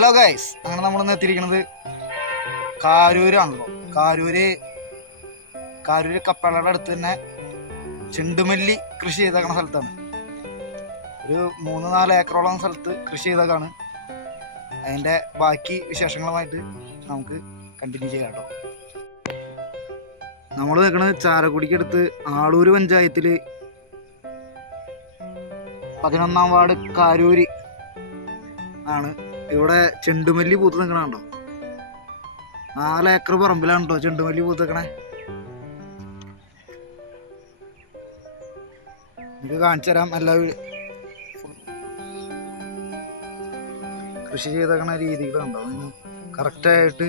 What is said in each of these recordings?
Hello guys, അങ്ങനെ നമ്മളിന്ന് എത്തിയിരിക്കുന്നത് കാരൂരാണല്ലോ. കാരൂര് കപ്പളയുടെ അടുത്ത് തന്നെ ചെണ്ടുമല്ലി കൃഷി ചെയ്തേക്കണ സ്ഥലത്താണ്. ഒരു 3-4 ഏക്കറോളം സ്ഥലത്ത് കൃഷി ചെയ്തേക്കാണ്. അതിൻ്റെ ബാക്കി വിശേഷങ്ങളുമായിട്ട് നമുക്ക് കണ്ടിന്യൂ ചെയ്യാം കേട്ടോ. നമ്മൾ നിൽക്കുന്നത് ചാലക്കുടിക്കടുത്ത് ആളൂര് പഞ്ചായത്തിൽ 11-ാം വാർഡ് കാരൂര് ആണ്. ഇവിടെ ചെണ്ടുമല്ലി പൂത്ത് നിൽക്കണുണ്ടോ? 4 ഏക്കർ പറമ്പിലാണ് കേട്ടോ ചെണ്ടുമല്ലി പൂത്ത് നിൽക്കണേ. എനിക്ക് കാണിച്ചു തരാം. എല്ലാ കൃഷി ചെയ്തേക്കണ രീതികളുണ്ടോ? കറക്റ്റായിട്ട്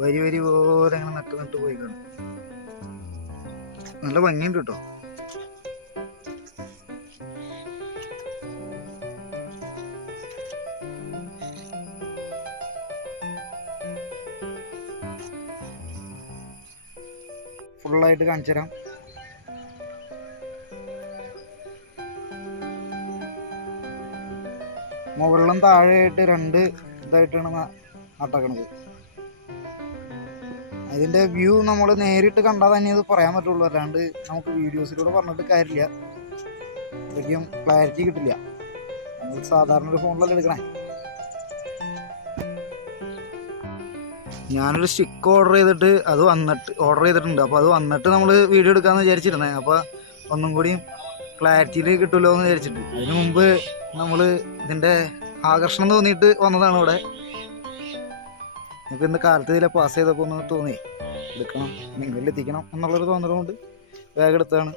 വരി പോലെ അങ്ങനെ നട്ട് പോയി കാണും. നല്ല ഭംഗിയുണ്ട് കേട്ടോ. ഫുള്ളായിട്ട് കാണിച്ചു തരാം. മുകളിലും താഴെയായിട്ട് 2 ഇതായിട്ടാണ് നട്ടേക്കണത്. അതിൻ്റെ വ്യൂ നമ്മൾ നേരിട്ട് കണ്ടാൽ തന്നെ ഇത് പറയാൻ പറ്റുള്ളൂ. അല്ലാണ്ട് നമുക്ക് വീഡിയോസിലൂടെ പറഞ്ഞിട്ട് കാര്യമില്ല. അത്രയ്ക്കും ക്ലാരിറ്റി കിട്ടില്ല. നമ്മൾ സാധാരണ ഒരു ഫോണിലല്ലേ എടുക്കണേ. ഞാനൊരു സ്റ്റിക്ക് ഓർഡർ ചെയ്തിട്ടുണ്ട്. അപ്പോൾ അത് വന്നിട്ട് നമ്മൾ വീഡിയോ എടുക്കാമെന്ന് വിചാരിച്ചിരുന്നത്. അപ്പോൾ ഒന്നും കൂടിയും ക്ലാരിറ്റിയിൽ കിട്ടുമല്ലോ എന്ന് വിചാരിച്ചിട്ട്. അതിന് മുമ്പ് നമ്മൾ ഇതിൻ്റെ ആകർഷണം തോന്നിയിട്ട് വന്നതാണ് ഇവിടെ. നമുക്ക് ഇന്ന് കാലത്ത് ഇതിലെ പാസ് ചെയ്തപ്പോൾ ഒന്ന് തോന്നി എടുക്കണം, നിങ്ങളിൽ എത്തിക്കണം എന്നുള്ളൊരു തോന്നലുകൊണ്ട് വേഗം എടുത്തതാണ്.